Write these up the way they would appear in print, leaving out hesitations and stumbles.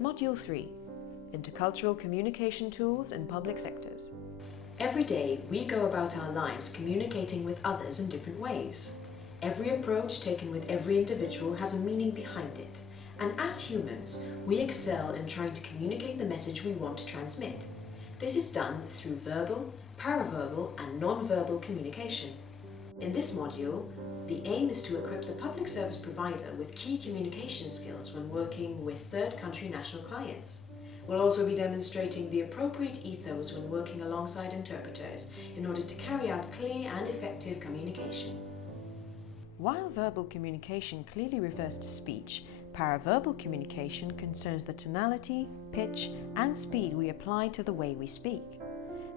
Module 3, Intercultural Communication Tools in Public Sectors. Every day, we go about our lives communicating with others in different ways. Every approach taken with every individual has a meaning behind it, and as humans, we excel in trying to communicate the message we want to transmit. This is done through verbal, paraverbal, and non-verbal communication. In this module, the aim is to equip the public service provider with key communication skills when working with third country national clients. We'll also be demonstrating the appropriate ethos when working alongside interpreters in order to carry out clear and effective communication. While verbal communication clearly refers to speech, paraverbal communication concerns the tonality, pitch, and speed we apply to the way we speak.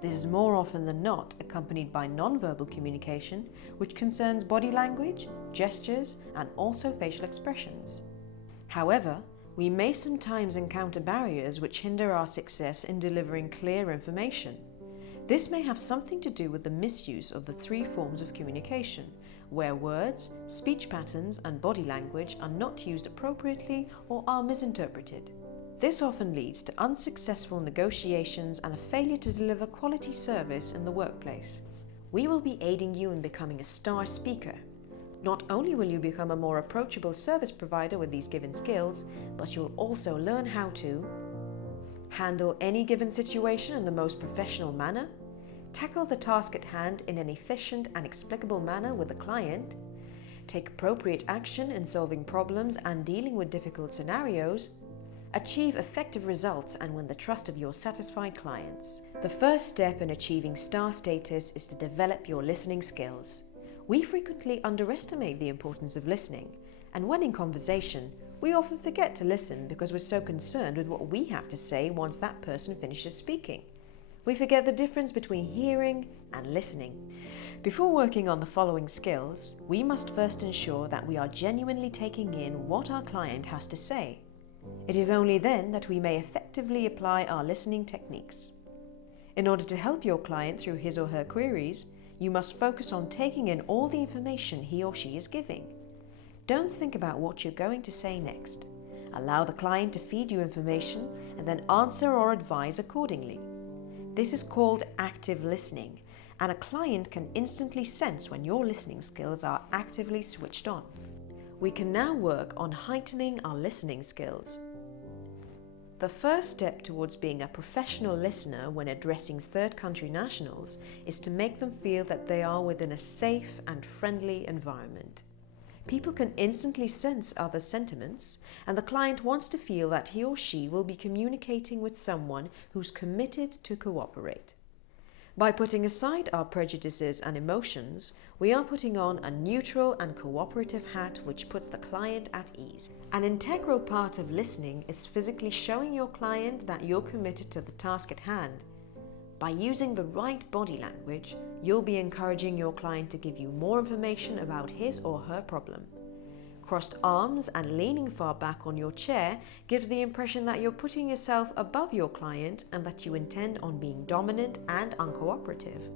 This is more often than not accompanied by non-verbal communication, which concerns body language, gestures, and also facial expressions. However, we may sometimes encounter barriers which hinder our success in delivering clear information. This may have something to do with the misuse of the three forms of communication, where words, speech patterns, and body language are not used appropriately or are misinterpreted. This often leads to unsuccessful negotiations and a failure to deliver quality service in the workplace. We will be aiding you in becoming a star speaker. Not only will you become a more approachable service provider with these given skills, but you'll also learn how to handle any given situation in the most professional manner, tackle the task at hand in an efficient and explicable manner with the client, take appropriate action in solving problems and dealing with difficult scenarios, achieve effective results and win the trust of your satisfied clients. The first step in achieving star status is to develop your listening skills. We frequently underestimate the importance of listening, and when in conversation, we often forget to listen because we're so concerned with what we have to say once that person finishes speaking. We forget the difference between hearing and listening. Before working on the following skills, we must first ensure that we are genuinely taking in what our client has to say. It is only then that we may effectively apply our listening techniques. In order to help your client through his or her queries, you must focus on taking in all the information he or she is giving. Don't think about what you're going to say next. Allow the client to feed you information and then answer or advise accordingly. This is called active listening, and a client can instantly sense when your listening skills are actively switched on. We can now work on heightening our listening skills. The first step towards being a professional listener when addressing third country nationals is to make them feel that they are within a safe and friendly environment. People can instantly sense others' sentiments, and the client wants to feel that he or she will be communicating with someone who's committed to cooperate. By putting aside our prejudices and emotions, we are putting on a neutral and cooperative hat which puts the client at ease. An integral part of listening is physically showing your client that you're committed to the task at hand. By using the right body language, you'll be encouraging your client to give you more information about his or her problem. Crossed arms and leaning far back on your chair gives the impression that you're putting yourself above your client and that you intend on being dominant and uncooperative.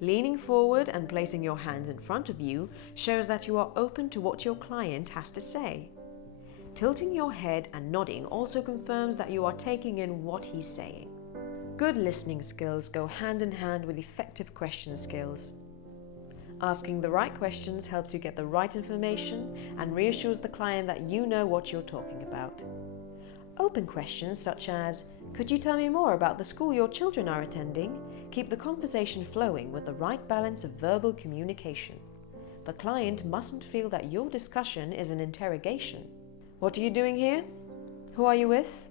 Leaning forward and placing your hands in front of you shows that you are open to what your client has to say. Tilting your head and nodding also confirms that you are taking in what he's saying. Good listening skills go hand in hand with effective question skills. Asking the right questions helps you get the right information and reassures the client that you know what you're talking about. Open questions such as, "Could you tell me more about the school your children are attending?" keep the conversation flowing with the right balance of verbal communication. The client mustn't feel that your discussion is an interrogation. "What are you doing here? Who are you with?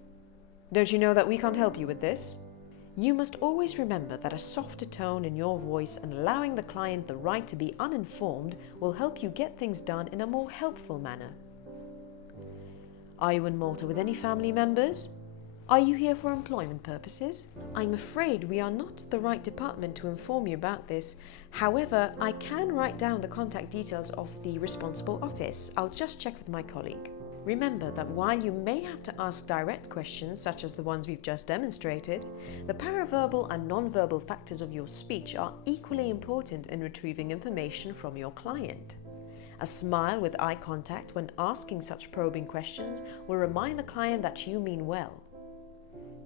Don't you know that we can't help you with this?" You must always remember that a softer tone in your voice and allowing the client the right to be uninformed will help you get things done in a more helpful manner. Are you in Malta with any family members? Are you here for employment purposes? I'm afraid we are not the right department to inform you about this. However, I can write down the contact details of the responsible office. I'll just check with my colleague. Remember that while you may have to ask direct questions such as the ones we've just demonstrated, the paraverbal and non-verbal factors of your speech are equally important in retrieving information from your client. A smile with eye contact when asking such probing questions will remind the client that you mean well.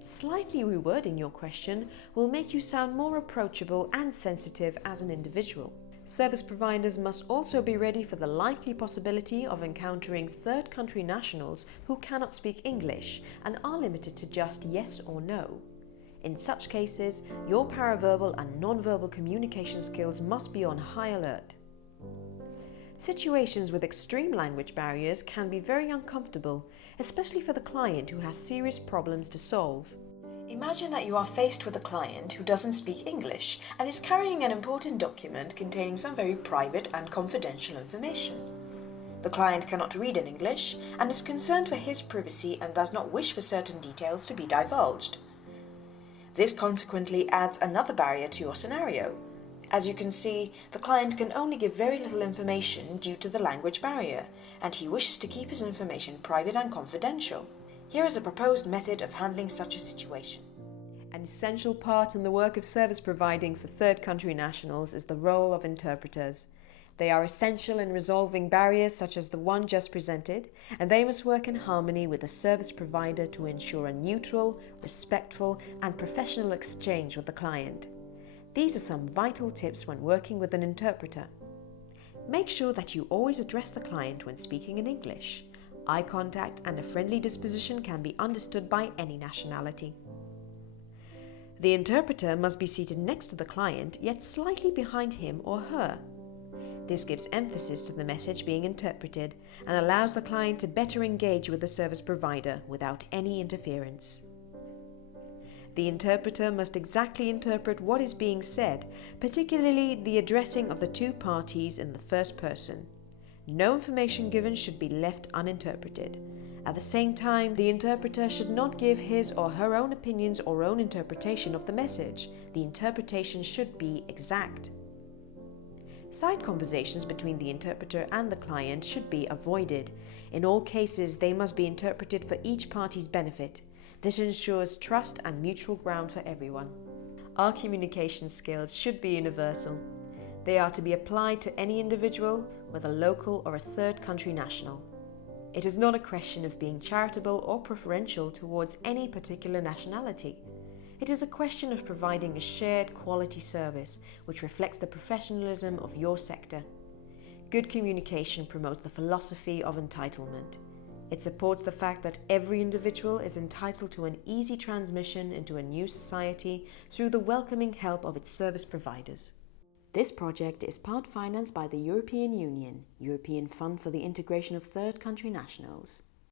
Slightly rewording your question will make you sound more approachable and sensitive as an individual. Service providers must also be ready for the likely possibility of encountering third country nationals who cannot speak English and are limited to just yes or no. In such cases, your paraverbal and non-verbal communication skills must be on high alert. Situations with extreme language barriers can be very uncomfortable, especially for the client who has serious problems to solve. Imagine that you are faced with a client who doesn't speak English and is carrying an important document containing some very private and confidential information. The client cannot read in English and is concerned for his privacy and does not wish for certain details to be divulged. This consequently adds another barrier to your scenario. As you can see, the client can only give very little information due to the language barrier, and he wishes to keep his information private and confidential. Here is a proposed method of handling such a situation. An essential part in the work of service providing for third country nationals is the role of interpreters. They are essential in resolving barriers such as the one just presented, and they must work in harmony with the service provider to ensure a neutral, respectful, and professional exchange with the client. These are some vital tips when working with an interpreter. Make sure that you always address the client when speaking in English. Eye contact and a friendly disposition can be understood by any nationality. The interpreter must be seated next to the client, yet slightly behind him or her. This gives emphasis to the message being interpreted and allows the client to better engage with the service provider without any interference. The interpreter must exactly interpret what is being said, particularly the addressing of the two parties in the first person. No information given should be left uninterpreted. At the same time, the interpreter should not give his or her own opinions or own interpretation of the message. The interpretation should be exact. Side conversations between the interpreter and the client should be avoided. In all cases, they must be interpreted for each party's benefit. This ensures trust and mutual ground for everyone. Our communication skills should be universal. They are to be applied to any individual, whether local or a third country national. It is not a question of being charitable or preferential towards any particular nationality. It is a question of providing a shared quality service which reflects the professionalism of your sector. Good communication promotes the philosophy of entitlement. It supports the fact that every individual is entitled to an easy transmission into a new society through the welcoming help of its service providers. This project is part financed by the European Union, European Fund for the Integration of Third Country Nationals.